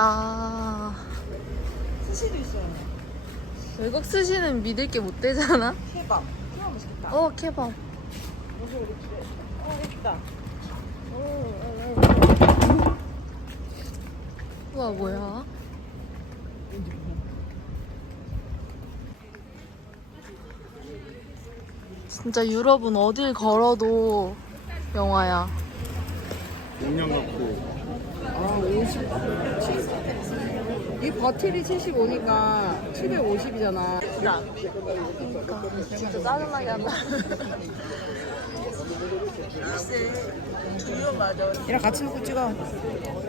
예쁘다. 스시도 있어요. 외국 스시는 믿을 게 못 되잖아. 케밥. 케밥 맛있겠다. 어, 케밥. 여기 우리 집에. 어, 예쁘다. 우와, 뭐야? 진짜 유럽은 어딜 걸어도 영화야. 용량 갖고 아, 50. 이 버틸이 75니까 750이잖아. 그러니까 진짜 짜증나게 한다. 얘랑 같이 먹고 찍어.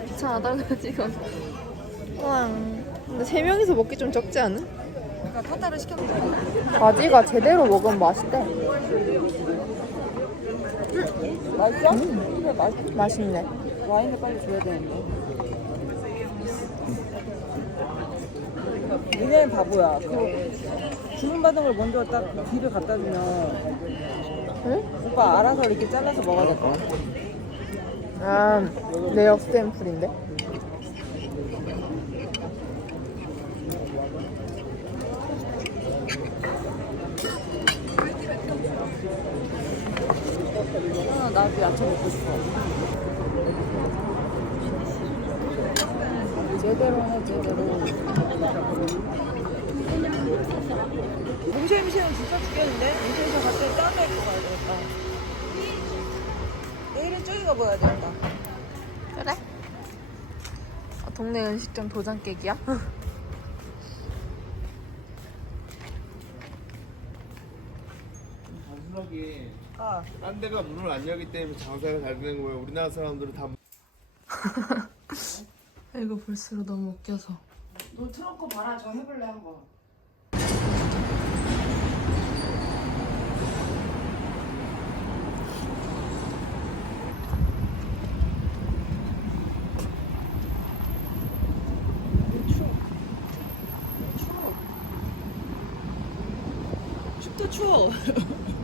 귀찮아다가 지금. 우와. 근데 세 명이서 먹기 좀 적지 않은? 그러니까 타타를 시켰는데. 바지가 제대로 먹으면 맛있대. 맛있어? 그래, 맛있 맛있네. 와인을 빨리 줘야 되는데. 니네는 바보야. 그 주문받은 걸 먼저 딱 뒤를 갖다 주면 응? 오빠 알아서 이렇게 잘라서 먹어야 될 거야. 아, 레어 스탬플인데? 아, 나도 야채 먹고 싶어. 제대로 해, 제대로. 몽쉘미쉐는 진짜 죽겠는데? 몽쉘미쉐 갑자기 짠데 입고 가야 되겠다. 내일은 저기 가봐야 되겠다. 그래? 아, 동네 음식점 도장 깨기야? 단순하게 아, 딴 데가 문을 안 열기 때문에 장사가 잘 되는 거예요 우리나라 사람들은 다 이거 볼수록 너무 웃겨서. 너 트렁크 봐라. 저 해볼래, 한번. 춥다 추워.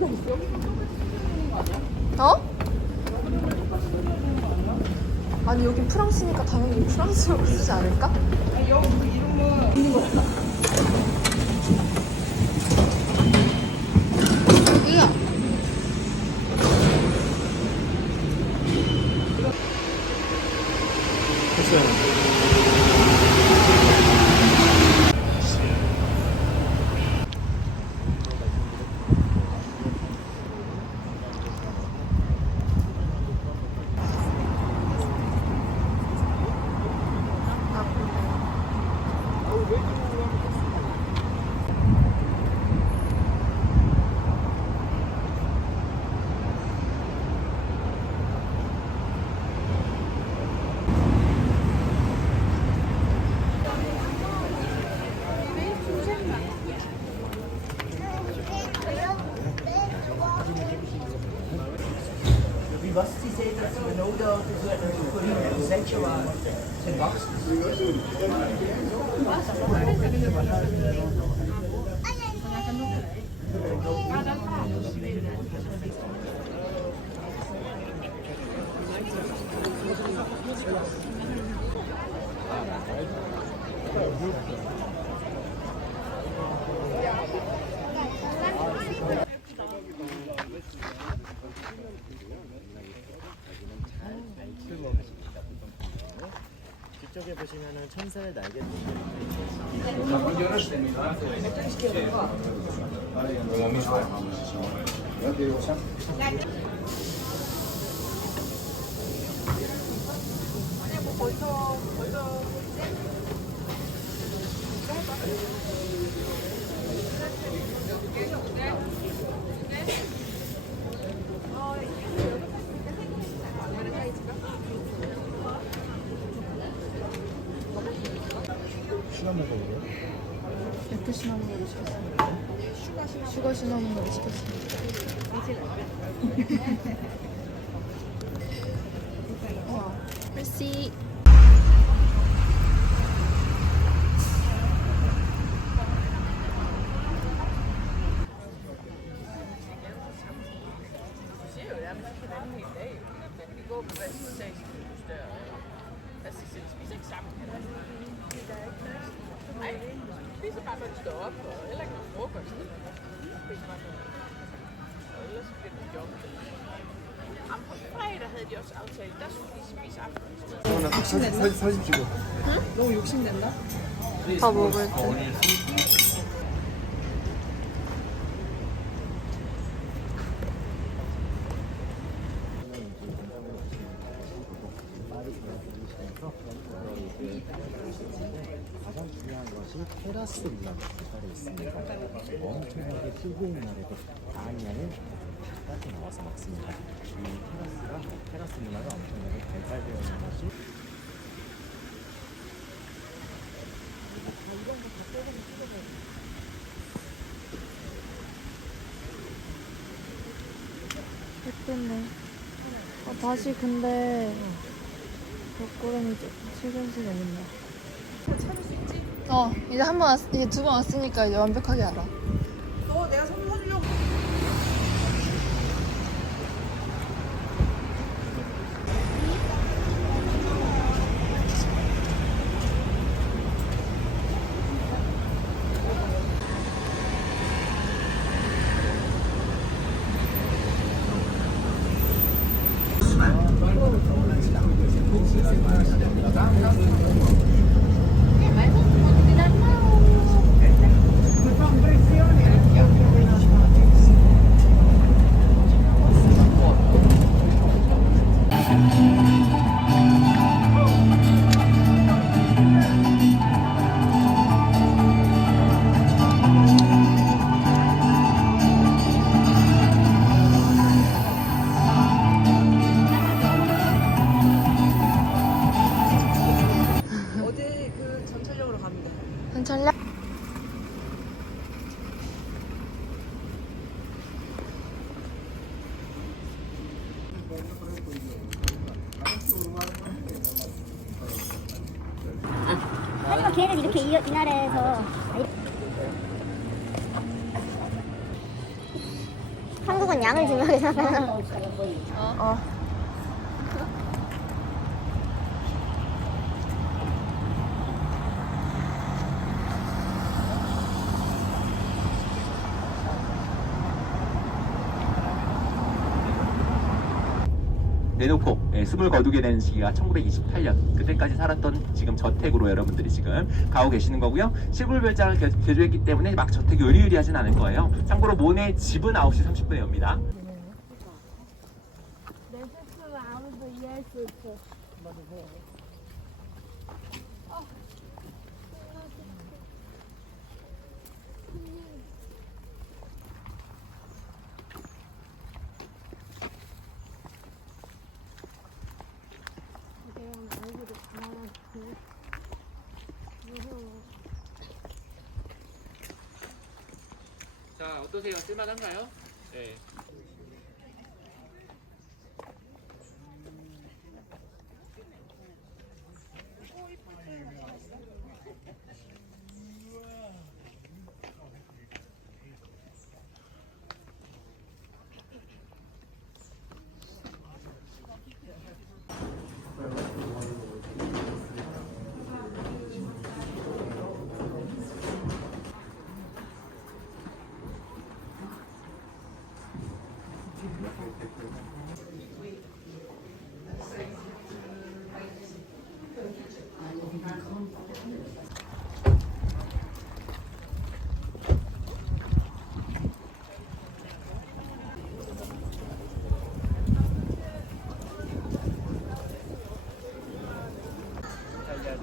어? 아니 여긴 프랑스니까 당연히 프랑스어로 쓰지 않을까? 이야 했어요 잘 뒤쪽에 보시면은 천사의 날개 F 시나몬롤을 시켰습니다. 슈가 시나몬롤을 시켰습니다. 와, merci. 나 사진, 사진, 사진 찍어. 너무 욕심낸다? 다 먹을 때. 가장 중요한 것이 테라스 문화가 개발해 있습니다. 엄청나게 뜨거운 날에도 다양한 바깥에 나와서 먹습니다. 이 테라스가 테라스 문화가 엄청나게 발달되어 있는 것이 예쁘네. 아, 다시 근데 벽구름이 조금 슬금슬금인다. 어, 이제 한 번 왔, 이제 두 번 왔으니까 이제 완벽하게 알아. 한국은 양을 중요하게 생각하는 어. 내놓고 예, 숨을 거두게 되는 시기가 1928년. 그때까지 살았던 지금 저택으로 여러분들이 지금 가고 계시는 거고요. 시골 별장을 개- 개조했기 때문에 막 저택이 의리의리하진 않을 거예요. 참고로 모네 집은 9시 30분에 옵니다 어떠세요? 쓸만한가요? 네.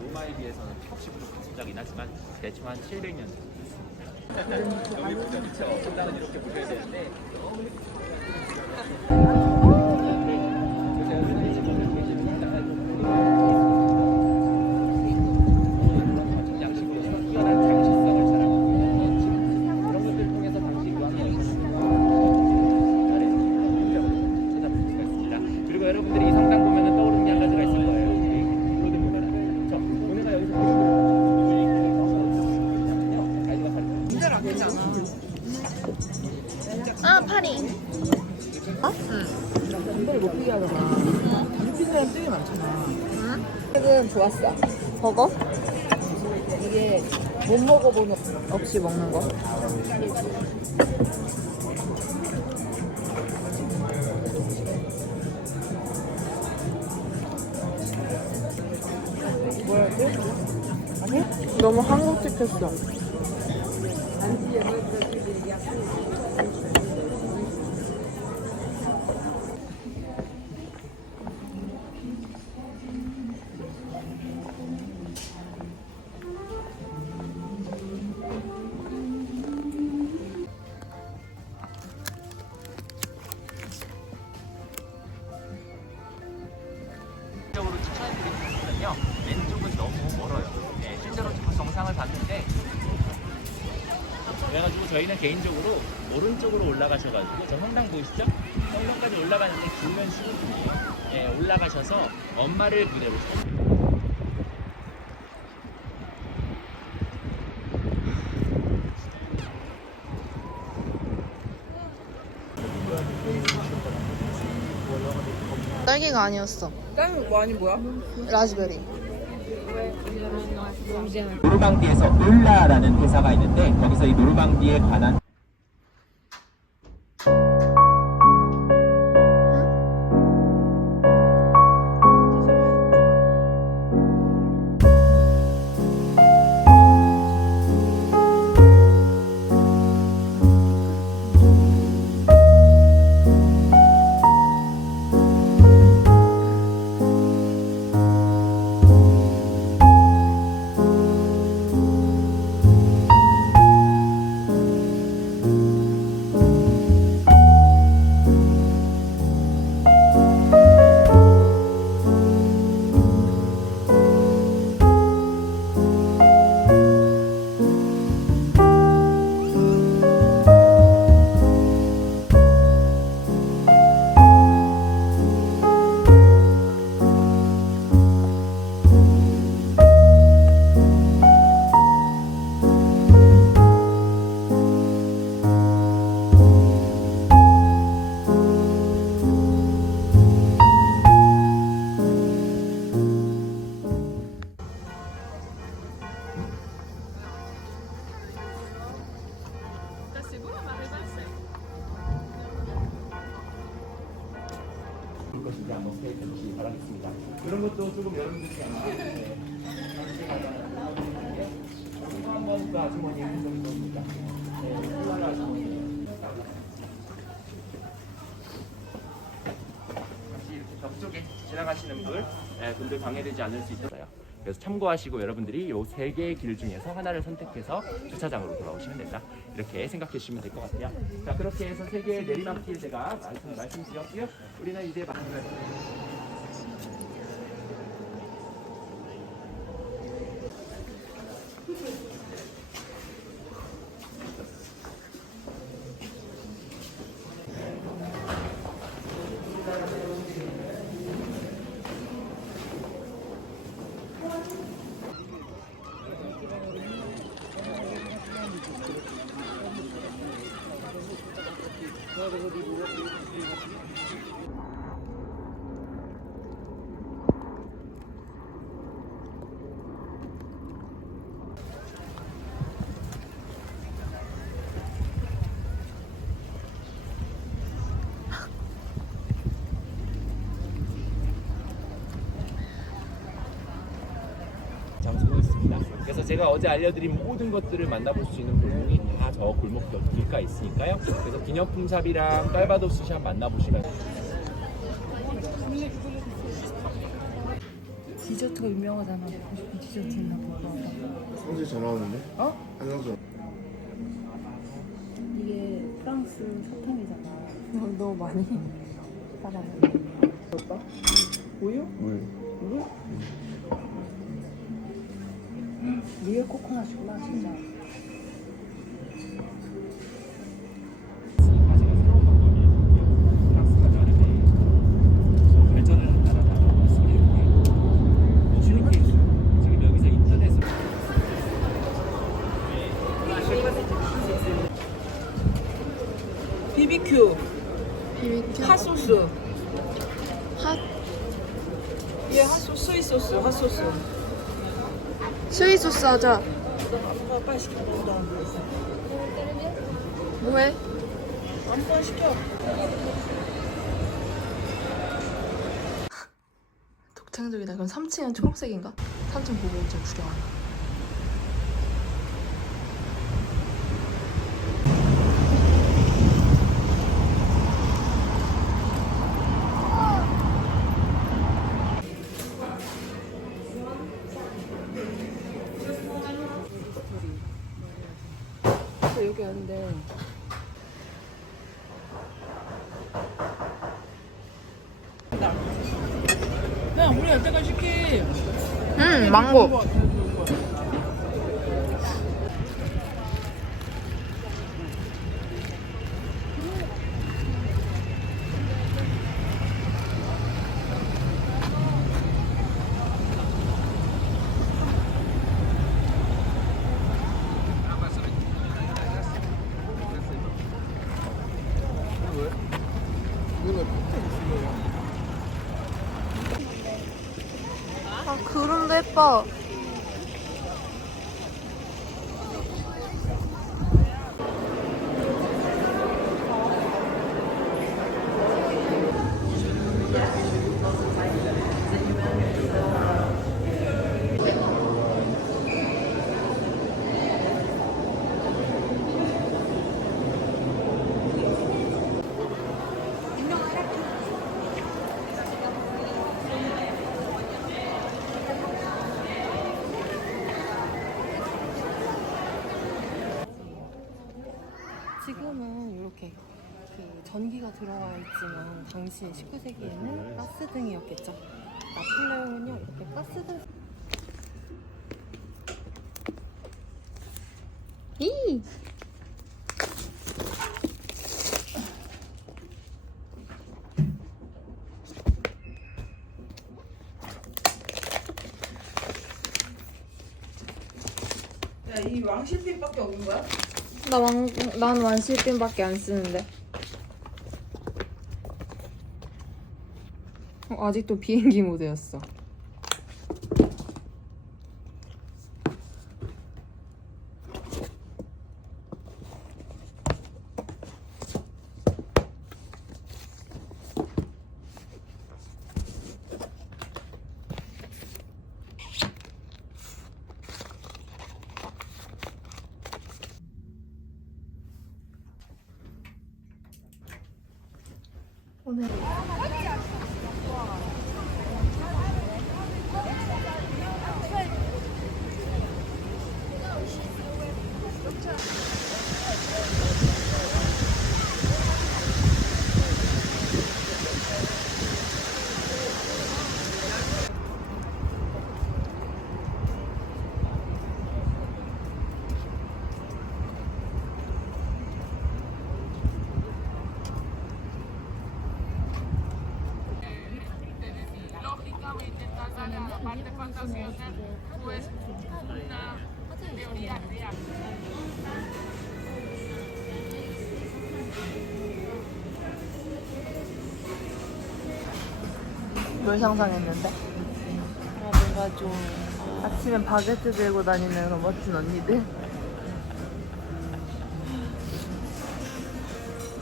로마에 비해서는 대충 한 700년 정도 여기 보면 그쵸 성당은 이렇게 보셔야 되는데 없이 먹는 거. 너무 한국식했어. 개인적으로 오른쪽으로 올라가셔가지고 저 성당 보이시죠? 성당까지 올라가는데 길면 15분이에요 네, 올라가셔서 엄마를 무대로 딸기가 아니었어. 딴뭐 아니 뭐야? 라즈베리. 노르망디에서 을라라는 대사가 있는데 거기서 이 노르망디에 관한 것인지 한번 생각해 주시기 바라겠습니다. 이런 것도 조금 여러분들이 아마 네, 한번 또 아주머니 한 정도입니다. 네, 이렇게 벽 쪽에 지나가시는 분, 네, 분들 방해되지 않을 수 있어요. 그래서 참고하시고 여러분들이 이 세 개의 길 중에서 하나를 선택해서 주차장으로 돌아오시면 된다. 이렇게 생각해 주시면 될 것 같아요. 자 그렇게 해서 세 개의 내리막길 제가 말씀, 말씀드렸고요. 우리는 이제 마- 그래서 제가 어제 알려드린 모든 것들을 만나볼 수 있는 골목이 다 저 골목 길가에 있으니까요. 그래서 기념품 샵이랑 깔바도스 샵 만나보시면 디저트가 유명하잖아. 디저트 있나 보다. 성질 전화 오는데? 어? 한성수 이게 프랑스 사탕이잖아. 너무 많이. 오빠? 우유? 물 물? 리얼 코코넛이구나 진짜. 얘 핫소스, 스위 소스, 핫소스. 스위 소스 하자. 아빠 빨리 시켜. 나 뭐해? 아무거나 시켜. 독창적이다. 그럼 3층은 초록색인가? 3층 보고 좀 구경하자. 우리 여태까지 시키. 음, 망고. 아, 구름도 예뻐. 지금은 이렇게 그 전기가 들어와 있지만 당시 19세기에는 가스등이었겠죠. 나폴레옹은요 이렇게 가스등 이. 야, 이 왕실핀밖에 없는 거야? 나 왕, 난 완실빈밖에 안 쓰는데. 아직도 비행기 모드였어. 뭘 상상했는데? 아 뭔가 좀 아침엔 바게트 들고 다니는 그런 멋진 언니들.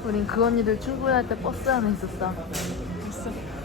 우린 그 언니들 출근할 때 버스 안에 있었어. 아주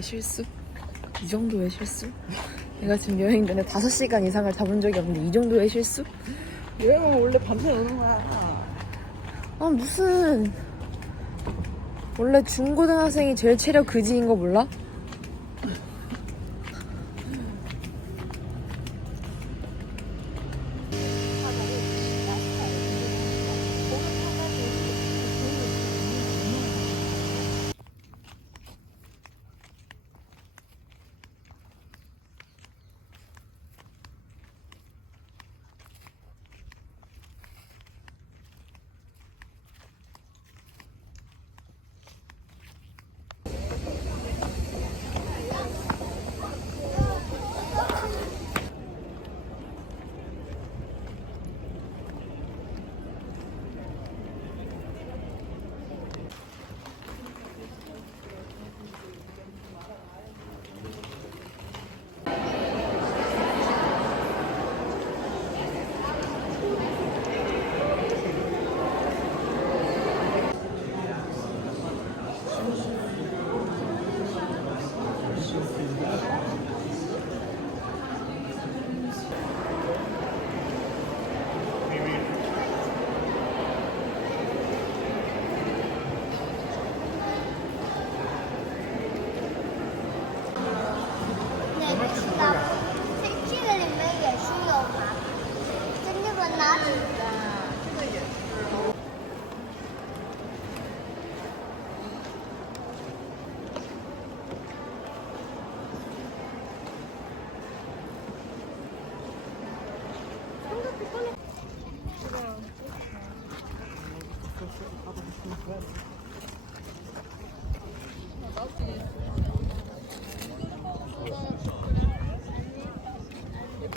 정도의 실수? 이 정도의 실수? 내가 지금 여행 전에 5시간 이상을 잡은 적이 없는데 이 정도의 실수? 여행은 원래 밤새 노는 거야. 아 무슨 원래 중고등학생이 제일 체력 그지인 거 몰라?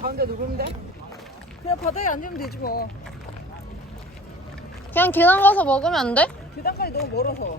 가운데 누군데? 그냥 바닥에 앉으면 되지 뭐. 그냥 계단 가서 먹으면 안 돼? 계단까지 너무 멀어서.